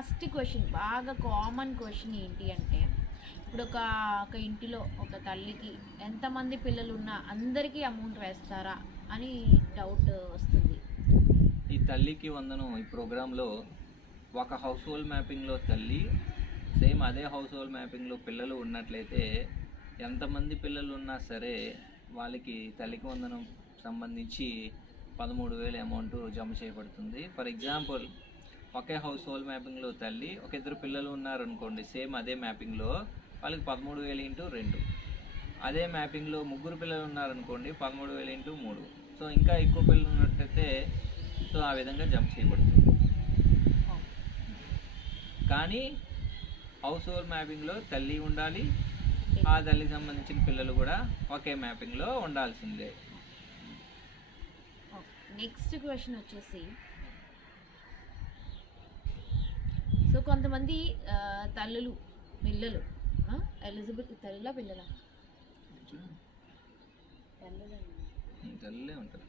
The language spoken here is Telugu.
ఫస్ట్ క్వశ్చన్ బాగా కామన్ క్వశ్చన్ ఏంటి అంటే, ఇప్పుడు ఒక ఇంటిలో ఒక తల్లికి ఎంతమంది పిల్లలు ఉన్నా అందరికీ అమౌంట్ వేస్తారా అని డౌట్ వస్తుంది. ఈ తల్లికి వందనం ఈ ప్రోగ్రాంలో ఒక హౌస్ హోల్డ్ మ్యాపింగ్లో తల్లి సేమ్ అదే హౌస్ హోల్డ్ మ్యాపింగ్లో పిల్లలు ఉన్నట్లయితే ఎంతమంది పిల్లలు ఉన్నా సరే వాళ్ళకి తల్లికి వందనం సంబంధించి 13,000 అమౌంట్ జమ చేయబడుతుంది. ఫర్ ఎగ్జాంపుల్ ఒకే హౌస్ హోల్డ్ మ్యాపింగ్లో తల్లి ఒక ఇద్దరు పిల్లలు ఉన్నారనుకోండి, సేమ్ అదే మ్యాపింగ్లో వాళ్ళకి 13,000 ఇంటూ 2. అదే మ్యాపింగ్లో ముగ్గురు పిల్లలు ఉన్నారనుకోండి 13,000 ఇంటూ 3. సో ఇంకా ఎక్కువ పిల్లలు ఉన్నట్టయితే సో ఆ విధంగా జమ చేయబడుతుంది. కానీ హౌస్ హోల్డ్ మ్యాపింగ్లో తల్లి ఉండాలి, ఆ తల్లికి సంబంధించిన పిల్లలు కూడా ఒకే మ్యాపింగ్లో ఉండాల్సిందే. నెక్స్ట్ క్వశ్చన్ వచ్చేసి, సో కొంతమంది తల్లులు పిల్లలు ఎలిజిబుల్ తల్లిలా పిల్లల తల్లే ఉంటారు.